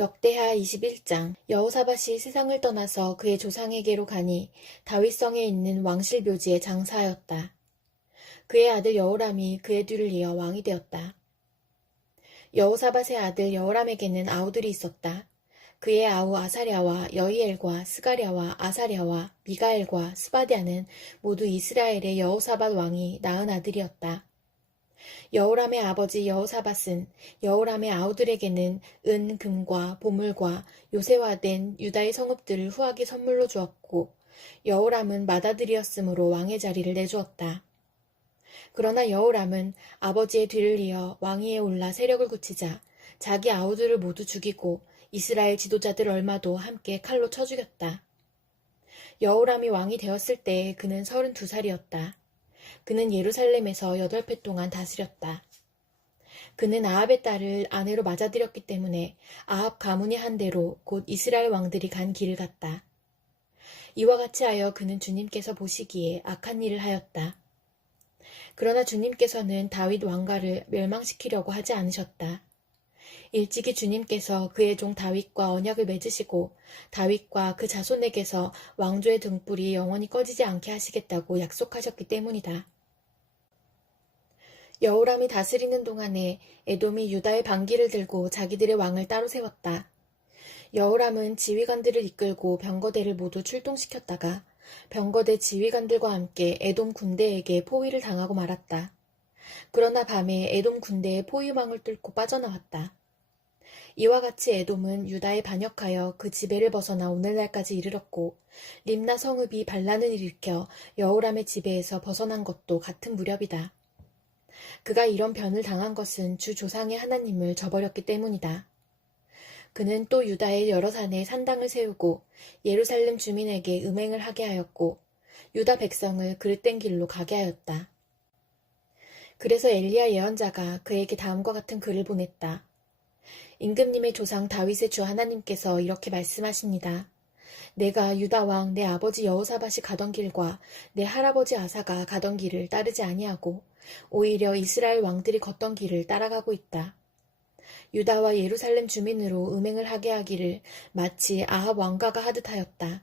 역대하 21장. 여호사밧이 세상을 떠나서 그의 조상에게로 가니 다윗성에 있는 왕실 묘지에 장사하였다. 그의 아들 여호람이 그의 뒤를 이어 왕이 되었다. 여호사밧의 아들 여호람에게는 아우들이 있었다. 그의 아우 아사랴와 여히엘과 스가랴와 아사랴와 미가엘과 스바디아는 모두 이스라엘의 여호사밧 왕이 낳은 아들이었다. 여호람의 아버지 여호사밧은 여호람의 아우들에게는 은, 금과 보물과 요새화된 유다의 성읍들을 후하게 선물로 주었고 여호람은 맏아들이었으므로 왕의 자리를 내주었다. 그러나 여호람은 아버지의 뒤를 이어 왕위에 올라 세력을 굳히자 자기 아우들을 모두 죽이고 이스라엘 지도자들 얼마도 함께 칼로 쳐 죽였다. 여호람이 왕이 되었을 때 그는 32살이었다. 그는 예루살렘에서 8해 동안 다스렸다. 그는 아합의 딸을 아내로 맞아들였기 때문에 아합 가문의 한 대로 곧 이스라엘 왕들이 간 길을 갔다. 이와 같이 하여 그는 주님께서 보시기에 악한 일을 하였다. 그러나 주님께서는 다윗 왕가를 멸망시키려고 하지 않으셨다. 일찍이 주님께서 그의 종 다윗과 언약을 맺으시고 다윗과 그 자손에게서 왕조의 등불이 영원히 꺼지지 않게 하시겠다고 약속하셨기 때문이다. 여호람이 다스리는 동안에 에돔이 유다의 반기를 들고 자기들의 왕을 따로 세웠다. 여호람은 지휘관들을 이끌고 병거대를 모두 출동시켰다가 병거대 지휘관들과 함께 에돔 군대에게 포위를 당하고 말았다. 그러나 밤에 에돔 군대의 포위망을 뚫고 빠져나왔다. 이와 같이 에돔은 유다에 반역하여 그 지배를 벗어나 오늘날까지 이르렀고 림나 성읍이 반란을 일으켜 여호람의 지배에서 벗어난 것도 같은 무렵이다. 그가 이런 변을 당한 것은 주 조상의 하나님을 저버렸기 때문이다. 그는 또 유다의 여러 산에 산당을 세우고 예루살렘 주민에게 음행을 하게 하였고 유다 백성을 그릇된 길로 가게 하였다. 그래서 엘리야 예언자가 그에게 다음과 같은 글을 보냈다. 임금님의 조상 다윗의 주 하나님께서 이렇게 말씀하십니다. 내가 유다 왕 내 아버지 여호사밧이 가던 길과 내 할아버지 아사가 가던 길을 따르지 아니하고 오히려 이스라엘 왕들이 걷던 길을 따라가고 있다. 유다와 예루살렘 주민으로 음행을 하게 하기를 마치 아합 왕가가 하듯 하였다.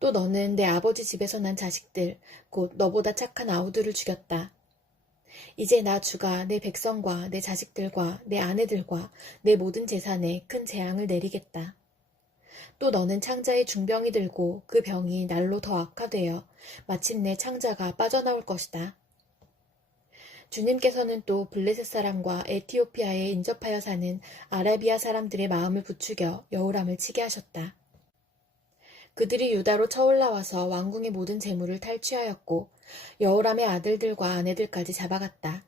또 너는 내 아버지 집에서 난 자식들 곧 너보다 착한 아우들을 죽였다. 이제 나 주가 내 백성과 내 자식들과 내 아내들과 내 모든 재산에 큰 재앙을 내리겠다. 또 너는 창자의 중병이 들고 그 병이 날로 더 악화되어 마침내 창자가 빠져나올 것이다. 주님께서는 또 블레셋 사람과 에티오피아에 인접하여 사는 아라비아 사람들의 마음을 부추겨 여호람을 치게 하셨다. 그들이 유다로 쳐올라와서 왕궁의 모든 재물을 탈취하였고 여호람의 아들들과 아내들까지 잡아갔다.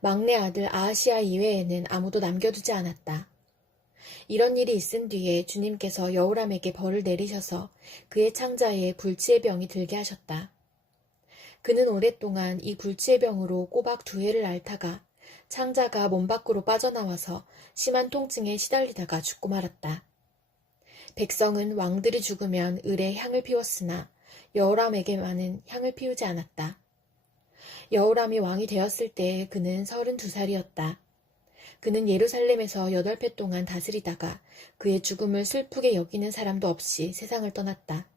막내 아들 아하시아 이외에는 아무도 남겨두지 않았다. 이런 일이 있은 뒤에 주님께서 여호람에게 벌을 내리셔서 그의 창자에 불치의 병이 들게 하셨다. 그는 오랫동안 이 불치의 병으로 꼬박 2해를 앓다가 창자가 몸 밖으로 빠져나와서 심한 통증에 시달리다가 죽고 말았다. 백성은 왕들이 죽으면 을에 향을 피웠으나 여호람에게만은 향을 피우지 않았다. 여호람이 왕이 되었을 때 그는 32살이었다. 그는 예루살렘에서 8해 동안 다스리다가 그의 죽음을 슬프게 여기는 사람도 없이 세상을 떠났다.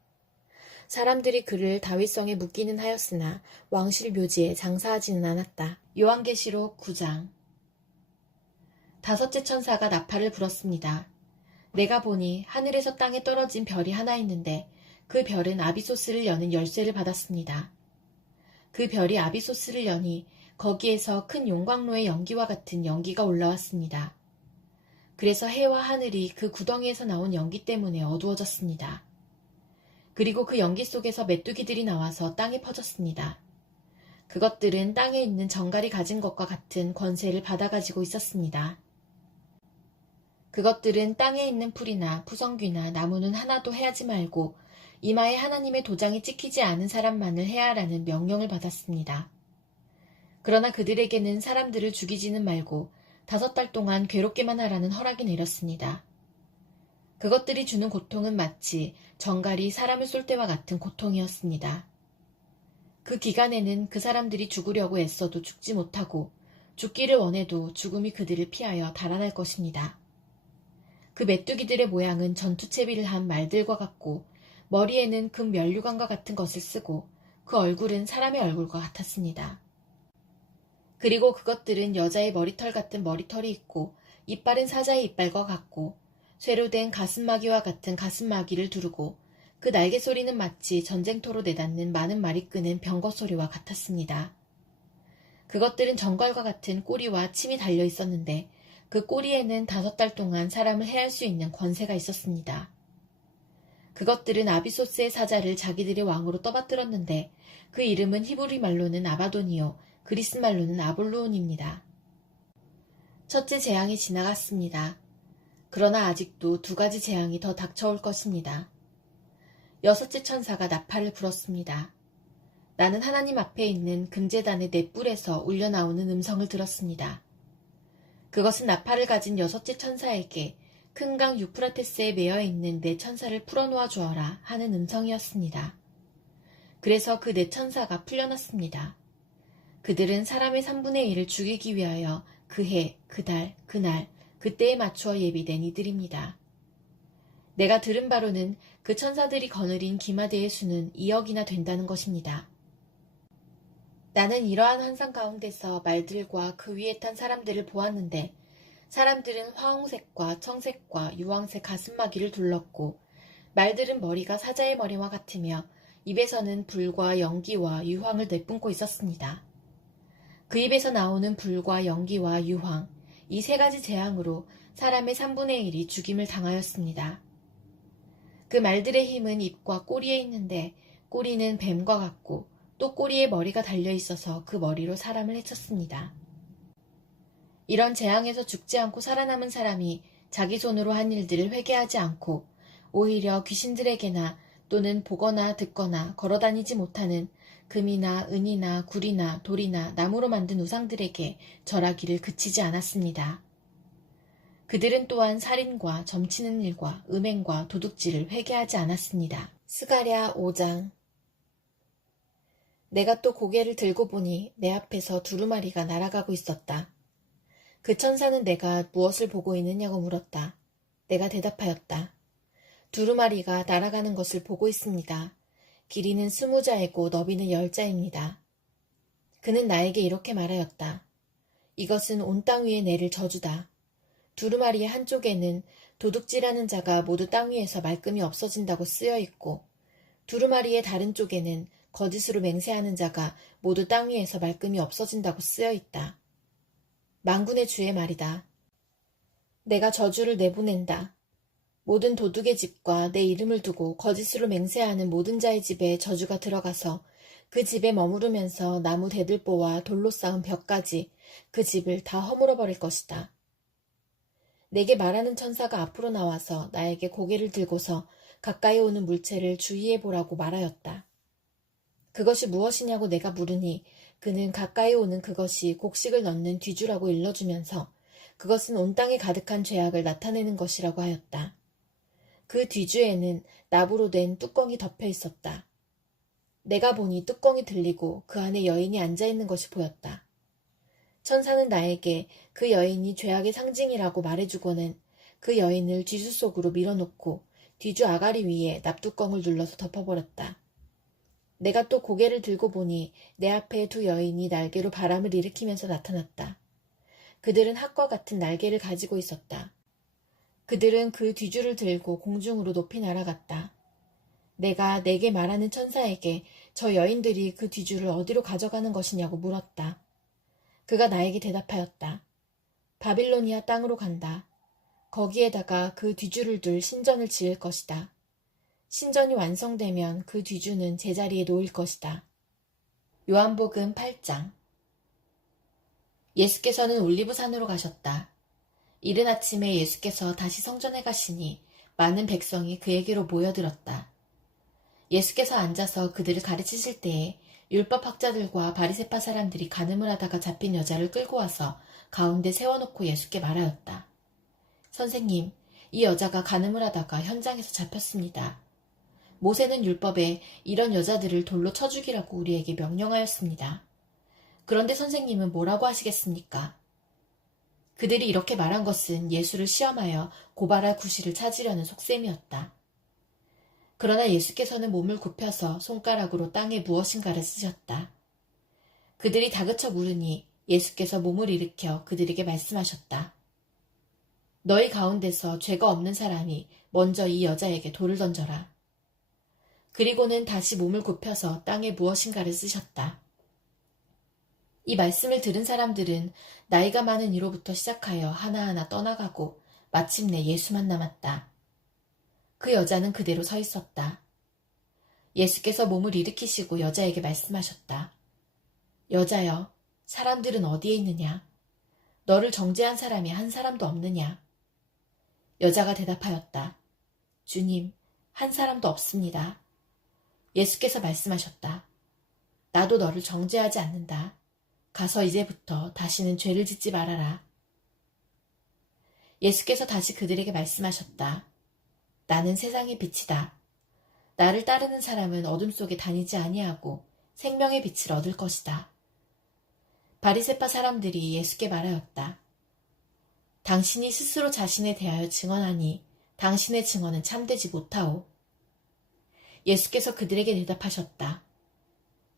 사람들이 그를 다윗성에 묻기는 하였으나 왕실 묘지에 장사하지는 않았다. 요한계시록 9장. 5째 천사가 나팔을 불었습니다. 내가 보니 하늘에서 땅에 떨어진 별이 하나 있는데 그 별은 아비소스를 여는 열쇠를 받았습니다. 그 별이 아비소스를 여니 거기에서 큰 용광로의 연기와 같은 연기가 올라왔습니다. 그래서 해와 하늘이 그 구덩이에서 나온 연기 때문에 어두워졌습니다. 그리고 그 연기 속에서 메뚜기들이 나와서 땅에 퍼졌습니다. 그것들은 땅에 있는 정갈이 가진 것과 같은 권세를 받아가지고 있었습니다. 그것들은 땅에 있는 풀이나 푸성귀나 나무는 하나도 해하지 말고 이마에 하나님의 도장이 찍히지 않은 사람만을 해하라는 명령을 받았습니다. 그러나 그들에게는 사람들을 죽이지는 말고 5달 동안 괴롭게만 하라는 허락이 내렸습니다. 그것들이 주는 고통은 마치 정갈이 사람을 쏠 때와 같은 고통이었습니다. 그 기간에는 그 사람들이 죽으려고 애써도 죽지 못하고 죽기를 원해도 죽음이 그들을 피하여 달아날 것입니다. 그 메뚜기들의 모양은 전투채비를 한 말들과 같고 머리에는 금 면류관과 같은 것을 쓰고 그 얼굴은 사람의 얼굴과 같았습니다. 그리고 그것들은 여자의 머리털 같은 머리털이 있고 이빨은 사자의 이빨과 같고 쇠로 된 가슴마귀와 같은 가슴마귀를 두르고 그 날개 소리는 마치 전쟁터로 내닫는 많은 말이 끄는 병거 소리와 같았습니다. 그것들은 정갈과 같은 꼬리와 침이 달려 있었는데 그 꼬리에는 5달 동안 사람을 해할 수 있는 권세가 있었습니다. 그것들은 아비소스의 사자를 자기들의 왕으로 떠받들었는데 그 이름은 히브리 말로는 아바돈이요 그리스 말로는 아볼로온입니다. 첫째 재앙이 지나갔습니다. 그러나 아직도 2가지 재앙이 더 닥쳐올 것입니다. 6째 천사가 나팔을 불었습니다. 나는 하나님 앞에 있는 금제단의 넷불에서 울려나오는 음성을 들었습니다. 그것은 나팔을 가진 6째 천사에게 큰 강 유프라테스에 매여 있는 4천사를 풀어놓아 주어라 하는 음성이었습니다. 그래서 그 4천사가 풀려났습니다. 그들은 사람의 3분의 1을 죽이기 위하여 그 해, 그 달, 그날, 그때에 맞추어 예비된 이들입니다. 내가 들은 바로는 그 천사들이 거느린 기마대의 수는 2억이나 된다는 것입니다. 나는 이러한 환상 가운데서 말들과 그 위에 탄 사람들을 보았는데 사람들은 화홍색과 청색과 유황색 가슴마귀를 둘렀고 말들은 머리가 사자의 머리와 같으며 입에서는 불과 연기와 유황을 내뿜고 있었습니다. 그 입에서 나오는 불과 연기와 유황, 이 3가지 재앙으로 사람의 3분의 1이 죽임을 당하였습니다. 그 말들의 힘은 입과 꼬리에 있는데 꼬리는 뱀과 같고 또 꼬리에 머리가 달려 있어서 그 머리로 사람을 해쳤습니다. 이런 재앙에서 죽지 않고 살아남은 사람이 자기 손으로 한 일들을 회개하지 않고 오히려 귀신들에게나 또는 보거나 듣거나 걸어다니지 못하는 금이나 은이나 굴이나 돌이나 나무로 만든 우상들에게 절하기를 그치지 않았습니다. 그들은 또한 살인과 점치는 일과 음행과 도둑질을 회개하지 않았습니다. 스가랴 5장. 내가 또 고개를 들고 보니 내 앞에서 두루마리가 날아가고 있었다. 그 천사는 내가 무엇을 보고 있느냐고 물었다. 내가 대답하였다. 두루마리가 날아가는 것을 보고 있습니다. 길이는 20자이고 너비는 10자입니다. 그는 나에게 이렇게 말하였다. 이것은 온 땅 위에 내릴 저주다. 두루마리의 한쪽에는 도둑질하는 자가 모두 땅 위에서 말끔히 없어진다고 쓰여 있고 두루마리의 다른 쪽에는 거짓으로 맹세하는 자가 모두 땅 위에서 말끔히 없어진다고 쓰여 있다. 만군의 주의 말이다. 내가 저주를 내보낸다. 모든 도둑의 집과 내 이름을 두고 거짓으로 맹세하는 모든 자의 집에 저주가 들어가서 그 집에 머무르면서 나무 대들보와 돌로 쌓은 벽까지 그 집을 다 허물어 버릴 것이다. 내게 말하는 천사가 앞으로 나와서 나에게 고개를 들고서 가까이 오는 물체를 주의해 보라고 말하였다. 그것이 무엇이냐고 내가 물으니 그는 가까이 오는 그것이 곡식을 넣는 뒤주라고 일러주면서 그것은 온 땅에 가득한 죄악을 나타내는 것이라고 하였다. 그 뒤주에는 나무로 된 뚜껑이 덮여 있었다. 내가 보니 뚜껑이 들리고 그 안에 여인이 앉아있는 것이 보였다. 천사는 나에게 그 여인이 죄악의 상징이라고 말해주고는 그 여인을 뒤주 속으로 밀어놓고 뒤주 아가리 위에 납뚜껑을 눌러서 덮어버렸다. 내가 또 고개를 들고 보니 내 앞에 2 여인이 날개로 바람을 일으키면서 나타났다. 그들은 학과 같은 날개를 가지고 있었다. 그들은 그 뒤주를 들고 공중으로 높이 날아갔다. 내가 내게 말하는 천사에게 저 여인들이 그 뒤주를 어디로 가져가는 것이냐고 물었다. 그가 나에게 대답하였다. 바빌로니아 땅으로 간다. 거기에다가 그 뒤주를 둘 신전을 지을 것이다. 신전이 완성되면 그 뒤주는 제자리에 놓일 것이다. 요한복음 8장. 예수께서는 올리브산으로 가셨다. 이른 아침에 예수께서 다시 성전에 가시니 많은 백성이 그에게로 모여들었다. 예수께서 앉아서 그들을 가르치실 때에 율법학자들과 바리새파 사람들이 간음을 하다가 잡힌 여자를 끌고 와서 가운데 세워놓고 예수께 말하였다. 선생님, 이 여자가 간음을 하다가 현장에서 잡혔습니다. 모세는 율법에 이런 여자들을 돌로 쳐 죽이라고 우리에게 명령하였습니다. 그런데 선생님은 뭐라고 하시겠습니까? 그들이 이렇게 말한 것은 예수를 시험하여 고발할 구실을 찾으려는 속셈이었다. 그러나 예수께서는 몸을 굽혀서 손가락으로 땅에 무엇인가를 쓰셨다. 그들이 다그쳐 물으니 예수께서 몸을 일으켜 그들에게 말씀하셨다. 너희 가운데서 죄가 없는 사람이 먼저 이 여자에게 돌을 던져라. 그리고는 다시 몸을 굽혀서 땅에 무엇인가를 쓰셨다. 이 말씀을 들은 사람들은 나이가 많은 이로부터 시작하여 하나하나 떠나가고 마침내 예수만 남았다. 그 여자는 그대로 서 있었다. 예수께서 몸을 일으키시고 여자에게 말씀하셨다. 여자여, 사람들은 어디에 있느냐? 너를 정죄한 사람이 한 사람도 없느냐? 여자가 대답하였다. 주님, 한 사람도 없습니다. 예수께서 말씀하셨다. 나도 너를 정죄하지 않는다. 가서 이제부터 다시는 죄를 짓지 말아라. 예수께서 다시 그들에게 말씀하셨다. 나는 세상의 빛이다. 나를 따르는 사람은 어둠 속에 다니지 아니하고 생명의 빛을 얻을 것이다. 바리새파 사람들이 예수께 말하였다. 당신이 스스로 자신에 대하여 증언하니 당신의 증언은 참되지 못하오. 예수께서 그들에게 대답하셨다.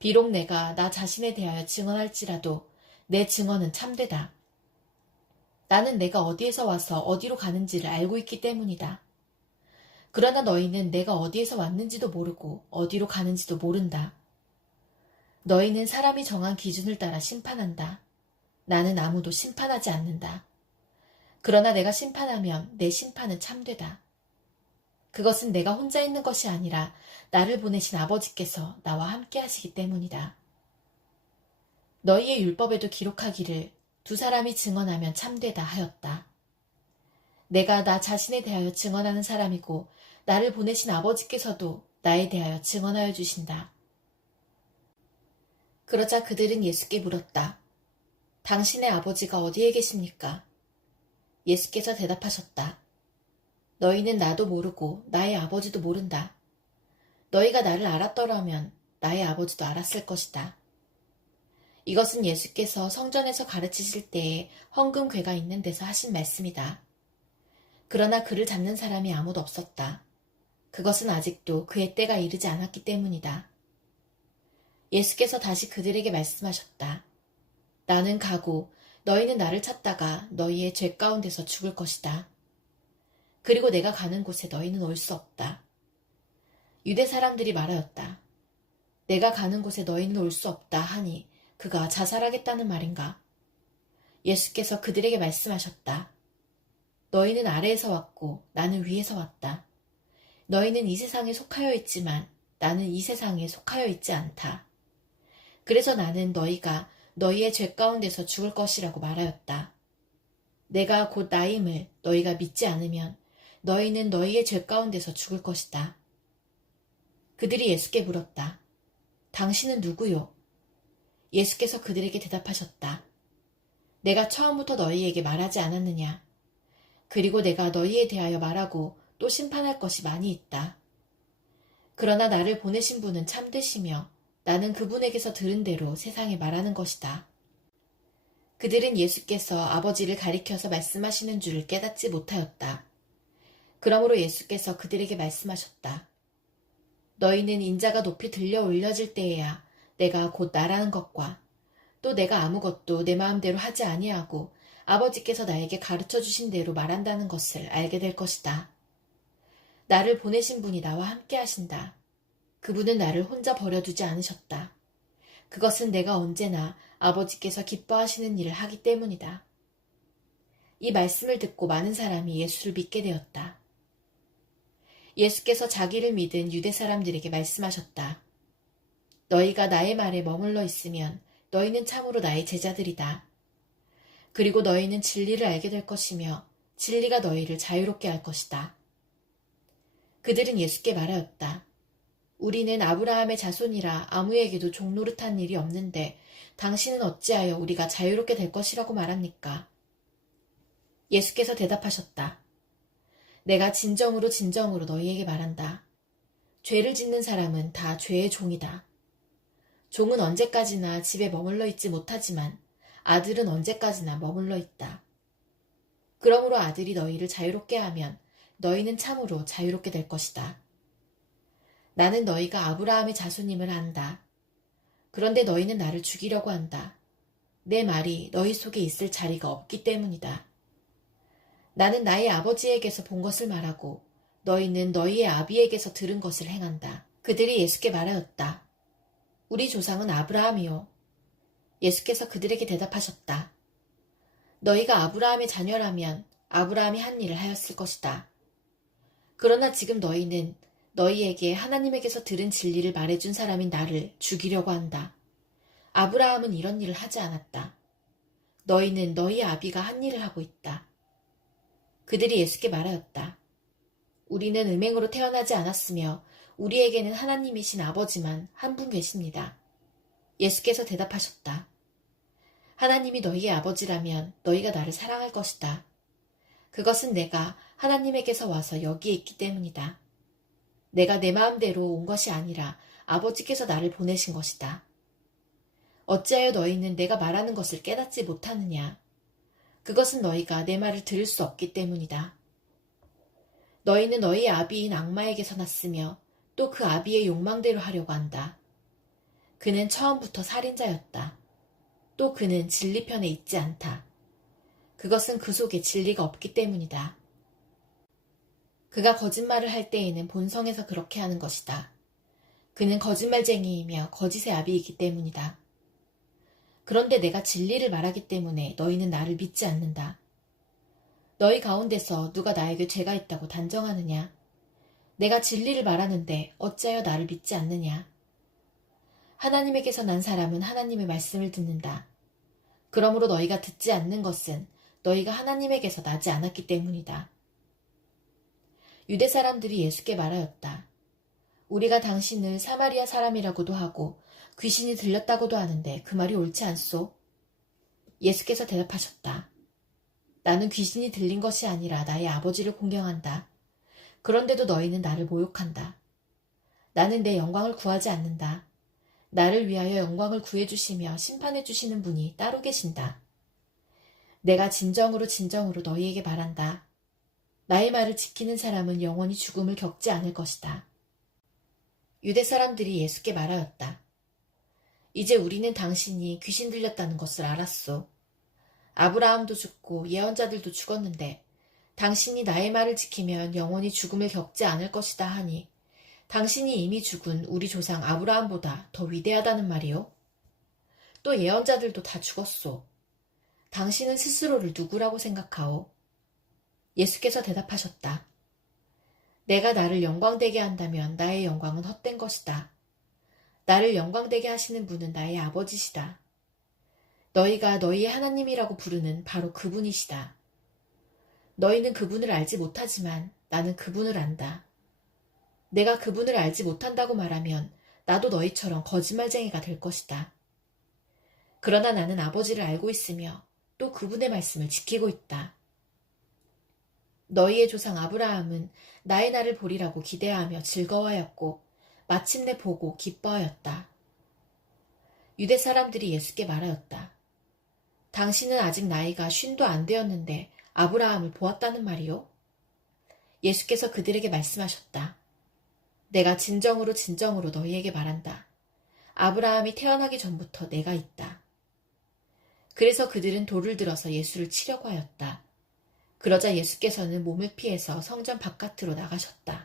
비록 내가 나 자신에 대하여 증언할지라도 내 증언은 참되다. 나는 내가 어디에서 와서 어디로 가는지를 알고 있기 때문이다. 그러나 너희는 내가 어디에서 왔는지도 모르고 어디로 가는지도 모른다. 너희는 사람이 정한 기준을 따라 심판한다. 나는 아무도 심판하지 않는다. 그러나 내가 심판하면 내 심판은 참되다. 그것은 내가 혼자 있는 것이 아니라 나를 보내신 아버지께서 나와 함께 하시기 때문이다. 너희의 율법에도 기록하기를 두 사람이 증언하면 참되다 하였다. 내가 나 자신에 대하여 증언하는 사람이고 나를 보내신 아버지께서도 나에 대하여 증언하여 주신다. 그러자 그들은 예수께 물었다. 당신의 아버지가 어디에 계십니까? 예수께서 대답하셨다. 너희는 나도 모르고 나의 아버지도 모른다. 너희가 나를 알았더라면 나의 아버지도 알았을 것이다. 이것은 예수께서 성전에서 가르치실 때에 헌금궤가 있는 데서 하신 말씀이다. 그러나 그를 잡는 사람이 아무도 없었다. 그것은 아직도 그의 때가 이르지 않았기 때문이다. 예수께서 다시 그들에게 말씀하셨다. 나는 가고 너희는 나를 찾다가 너희의 죄 가운데서 죽을 것이다. 그리고 내가 가는 곳에 너희는 올 수 없다. 유대 사람들이 말하였다. 내가 가는 곳에 너희는 올 수 없다 하니 그가 자살하겠다는 말인가? 예수께서 그들에게 말씀하셨다. 너희는 아래에서 왔고 나는 위에서 왔다. 너희는 이 세상에 속하여 있지만 나는 이 세상에 속하여 있지 않다. 그래서 나는 너희가 너희의 죄 가운데서 죽을 것이라고 말하였다. 내가 곧 나임을 너희가 믿지 않으면 너희는 너희의 죄 가운데서 죽을 것이다. 그들이 예수께 물었다. 당신은 누구요? 예수께서 그들에게 대답하셨다. 내가 처음부터 너희에게 말하지 않았느냐? 그리고 내가 너희에 대하여 말하고 또 심판할 것이 많이 있다. 그러나 나를 보내신 분은 참되시며 나는 그분에게서 들은 대로 세상에 말하는 것이다. 그들은 예수께서 아버지를 가리켜서 말씀하시는 줄을 깨닫지 못하였다. 그러므로 예수께서 그들에게 말씀하셨다. 너희는 인자가 높이 들려 올려질 때에야 내가 곧 나라는 것과 또 내가 아무것도 내 마음대로 하지 아니하고 아버지께서 나에게 가르쳐 주신 대로 말한다는 것을 알게 될 것이다. 나를 보내신 분이 나와 함께 하신다. 그분은 나를 혼자 버려두지 않으셨다. 그것은 내가 언제나 아버지께서 기뻐하시는 일을 하기 때문이다. 이 말씀을 듣고 많은 사람이 예수를 믿게 되었다. 예수께서 자기를 믿은 유대 사람들에게 말씀하셨다. 너희가 나의 말에 머물러 있으면 너희는 참으로 나의 제자들이다. 그리고 너희는 진리를 알게 될 것이며 진리가 너희를 자유롭게 할 것이다. 그들은 예수께 말하였다. 우리는 아브라함의 자손이라 아무에게도 종 노릇한 일이 없는데 당신은 어찌하여 우리가 자유롭게 될 것이라고 말합니까? 예수께서 대답하셨다. 내가 진정으로 너희에게 말한다. 죄를 짓는 사람은 다 죄의 종이다. 종은 언제까지나 집에 머물러 있지 못하지만 아들은 언제까지나 머물러 있다. 그러므로 아들이 너희를 자유롭게 하면 너희는 참으로 자유롭게 될 것이다. 나는 너희가 아브라함의 자손임을 안다. 그런데 너희는 나를 죽이려고 한다. 내 말이 너희 속에 있을 자리가 없기 때문이다. 나는 나의 아버지에게서 본 것을 말하고 너희는 너희의 아비에게서 들은 것을 행한다. 그들이 예수께 말하였다. 우리 조상은 아브라함이요. 예수께서 그들에게 대답하셨다. 너희가 아브라함의 자녀라면 아브라함이 한 일을 하였을 것이다. 그러나 지금 너희는 너희에게 하나님에게서 들은 진리를 말해준 사람인 나를 죽이려고 한다. 아브라함은 이런 일을 하지 않았다. 너희는 너희 아비가 한 일을 하고 있다. 그들이 예수께 말하였다. 우리는 음행으로 태어나지 않았으며 우리에게는 하나님이신 아버지만 한 분 계십니다. 예수께서 대답하셨다. 하나님이 너희의 아버지라면 너희가 나를 사랑할 것이다. 그것은 내가 하나님에게서 와서 여기에 있기 때문이다. 내가 내 마음대로 온 것이 아니라 아버지께서 나를 보내신 것이다. 어찌하여 너희는 내가 말하는 것을 깨닫지 못하느냐? 그것은 너희가 내 말을 들을 수 없기 때문이다. 너희는 너희 아비인 악마에게서 났으며 또 그 아비의 욕망대로 하려고 한다. 그는 처음부터 살인자였다. 또 그는 진리편에 있지 않다. 그것은 그 속에 진리가 없기 때문이다. 그가 거짓말을 할 때에는 본성에서 그렇게 하는 것이다. 그는 거짓말쟁이이며 거짓의 아비이기 때문이다. 그런데 내가 진리를 말하기 때문에 너희는 나를 믿지 않는다. 너희 가운데서 누가 나에게 죄가 있다고 단정하느냐? 내가 진리를 말하는데 어찌하여 나를 믿지 않느냐? 하나님에게서 난 사람은 하나님의 말씀을 듣는다. 그러므로 너희가 듣지 않는 것은 너희가 하나님에게서 나지 않았기 때문이다. 유대 사람들이 예수께 말하였다. 우리가 당신을 사마리아 사람이라고도 하고 귀신이 들렸다고도 하는데 그 말이 옳지 않소? 예수께서 대답하셨다. 나는 귀신이 들린 것이 아니라 나의 아버지를 공경한다. 그런데도 너희는 나를 모욕한다. 나는 내 영광을 구하지 않는다. 나를 위하여 영광을 구해주시며 심판해주시는 분이 따로 계신다. 내가 진정으로 너희에게 말한다. 나의 말을 지키는 사람은 영원히 죽음을 겪지 않을 것이다. 유대 사람들이 예수께 말하였다. 이제 우리는 당신이 귀신 들렸다는 것을 알았소. 아브라함도 죽고 예언자들도 죽었는데 당신이 나의 말을 지키면 영원히 죽음을 겪지 않을 것이다 하니 당신이 이미 죽은 우리 조상 아브라함보다 더 위대하다는 말이요? 또 예언자들도 다 죽었소. 당신은 스스로를 누구라고 생각하오? 예수께서 대답하셨다. 내가 나를 영광되게 한다면 나의 영광은 헛된 것이다. 나를 영광되게 하시는 분은 나의 아버지시다. 너희가 너희의 하나님이라고 부르는 바로 그분이시다. 너희는 그분을 알지 못하지만 나는 그분을 안다. 내가 그분을 알지 못한다고 말하면 나도 너희처럼 거짓말쟁이가 될 것이다. 그러나 나는 아버지를 알고 있으며 또 그분의 말씀을 지키고 있다. 너희의 조상 아브라함은 나의 날을 보리라고 기대하며 즐거워하였고 마침내 보고 기뻐하였다. 유대 사람들이 예수께 말하였다. 당신은 아직 나이가 50도 안 되었는데 아브라함을 보았다는 말이요? 예수께서 그들에게 말씀하셨다. 내가 진정으로 너희에게 말한다. 아브라함이 태어나기 전부터 내가 있다. 그래서 그들은 돌을 들어서 예수를 치려고 하였다. 그러자 예수께서는 몸을 피해서 성전 바깥으로 나가셨다.